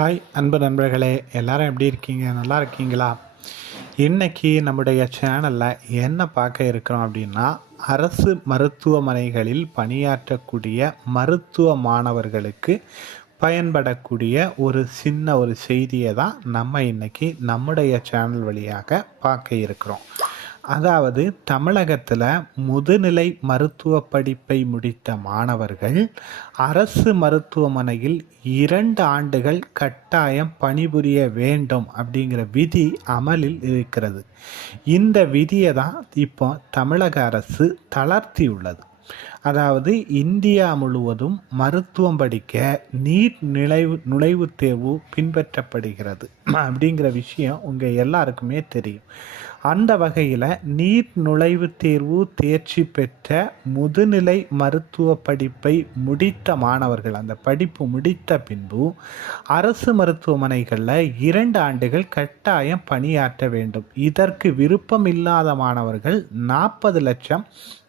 Hi அன்பு நண்பர்களே, எல்லாரும் எப்படி இருக்கீங்க? நல்லா இருக்கீங்களா? இன்றைக்கி நம்முடைய சேனலில் என்ன பார்க்க இருக்கிறோம் அப்படின்னா, அரசு மருத்துவமனைகளில் பணியாற்றக்கூடிய மருத்துவ மாணவர்களுக்கு பயன்படக்கூடிய ஒரு சின்ன செய்தியை தான் நம்ம இன்றைக்கி நம்முடைய சேனல் வழியாக பார்க்க இருக்கிறோம். அதாவது தமிழகத்தில் முதுநிலை மருத்துவ படிப்பை முடித்த மாணவர்கள் அரசு மருத்துவமனையில் 2 ஆண்டுகள் கட்டாயம் பணிபுரிய வேண்டும் அப்படிங்கிற விதி அமலில் இருக்கிறது. இந்த விதியை தான் இப்போ தமிழக அரசு தளர்த்தியுள்ளது. அதாவது இந்தியா முழுவதும் மருத்துவம் படிக்க நீட் நுழைவுத் தேர்வு பின்பற்றப்படுகிறது அப்படிங்கிற விஷயம் உங்கள் எல்லாருக்குமே தெரியும். அந்த வகையில் நீட் நுழைவுத் தேர்வு தேர்ச்சி பெற்ற முதுநிலை மருத்துவ படிப்பை முடித்த மாணவர்கள் அந்த படிப்பு முடித்த பின்பு அரசு மருத்துவமனைகளில் 2 ஆண்டுகள் கட்டாயம் பணியாற்ற வேண்டும். இதற்கு விருப்பம் இல்லாத மாணவர்கள் 40 லட்சம்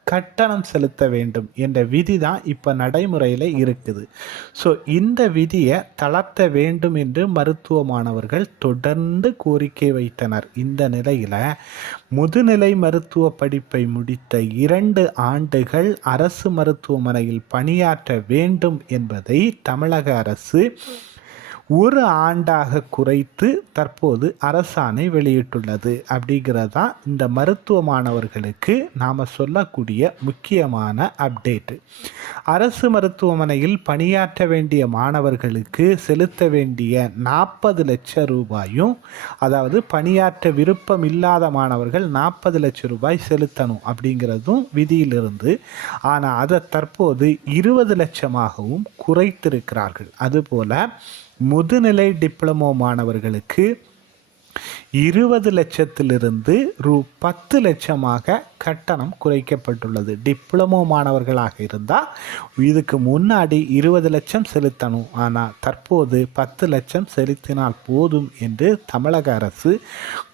கட்டணம் செலுத்த வேண்டும் என்ற விதி தான் இப்போ நடைமுறையில் இருக்குது. ஸோ இந்த விதியை தளர்த்த வேண்டும் என்று மருத்துவ மாணவர்கள் தொடர்ந்து கோரிக்கை வைத்தனர். இந்த நிலையில் முதுநிலை மருத்துவ படிப்பை முடித்த 2 ஆண்டுகள் அரசு மருத்துவமனையில் பணியாற்ற வேண்டும் என்பதை தமிழக அரசு 1 ஆண்டாக குறைத்து தற்போது அரசாணை வெளியிட்டுள்ளது. அப்படிங்கிறது தான் இந்த மருத்துவ மாணவர்களுக்கு நாம் சொல்லக்கூடிய முக்கியமான அப்டேட்டு. அரசு மருத்துவமனையில் பணியாற்ற வேண்டிய மாணவர்களுக்கு செலுத்த வேண்டிய 40 லட்சம் ரூபாயும், அதாவது பணியாற்ற விருப்பம் இல்லாத மாணவர்கள் 40 லட்சம் ரூபாய் செலுத்தணும் அப்படிங்கிறதும் விதியிலிருந்து. ஆனால் அதை தற்போது 20 லட்சமாகவும் குறைத்திருக்கிறார்கள். அதுபோல் முதுநிலை டிப்ளமோ மாணவர்களுக்கு 20 லட்சத்திலிருந்து 10 லட்சமாக கட்டணம் குறைக்கப்பட்டுள்ளது. டிப்ளமோ மாணவர்களாக இருந்தால் இதுக்கு முன்னாடி 20 லட்சம் செலுத்தணும், ஆனால் தற்போது 10 லட்சம் செலுத்தினால் போதும் என்று தமிழக அரசு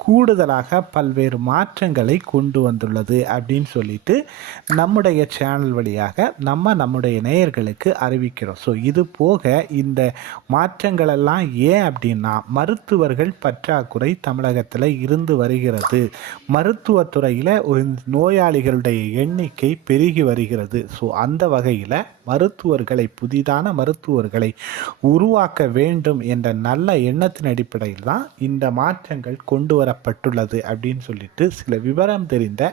கூடுதலாக பல்வேறு மாற்றங்களை கொண்டு வந்துள்ளது அப்படின்னு சொல்லிட்டு நம்முடைய சேனல் வழியாக நம்முடைய நேயர்களுக்கு அறிவிக்கிறோம். ஸோ இது போக இந்த மாற்றங்களெல்லாம் ஏன் அப்படின்னா, மருத்துவர்கள் பற்றாக்குறை தமிழகத்தில் இருந்து வருகிறது. மருத்துவத்துறையில் நோயாளிகளுடைய எண்ணிக்கை பெருகி வருகிறது. ஸோ அந்த வகையில் புதிதான மருத்துவர்களை உருவாக்க வேண்டும் என்ற நல்ல எண்ணத்தின் அடிப்படையில் தான் இந்த மாற்றங்கள் கொண்டு வரப்பட்டுள்ளது அப்படின்னு சொல்லிட்டு சில விவரம் தெரிந்த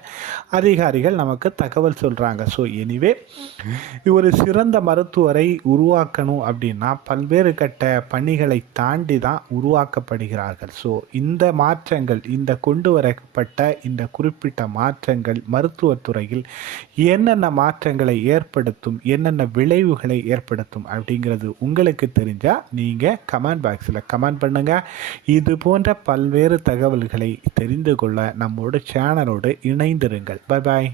அதிகாரிகள் நமக்கு தகவல் சொல்கிறாங்க. ஸோ எனிவே ஒரு சிறந்த மருத்துவரை உருவாக்கணும் அப்படின்னா பல்வேறு கட்ட பணிகளை தாண்டி தான் உருவாக்கப்படுகிறார்கள். ஸோ இந்த மாற்றங்கள், இந்த கொண்டு வரப்பட்ட இந்த குறிப்பிட்ட மாற்றங்கள் மருத்துவத்துறையில் என்னென்ன மாற்றங்களை ஏற்படுத்தும், என்னென்ன விளைவுகளை ஏற்படுத்தும் அப்படிங்கிறது உங்களுக்கு தெரிஞ்சால் நீங்கள் கமெண்ட் பாக்ஸில் கமெண்ட் பண்ணுங்கள். இது போன்ற பல்வேறு தகவல்களை தெரிந்து கொள்ள நம்மோட சேனலோடு இணைந்திருங்கள். Bye bye.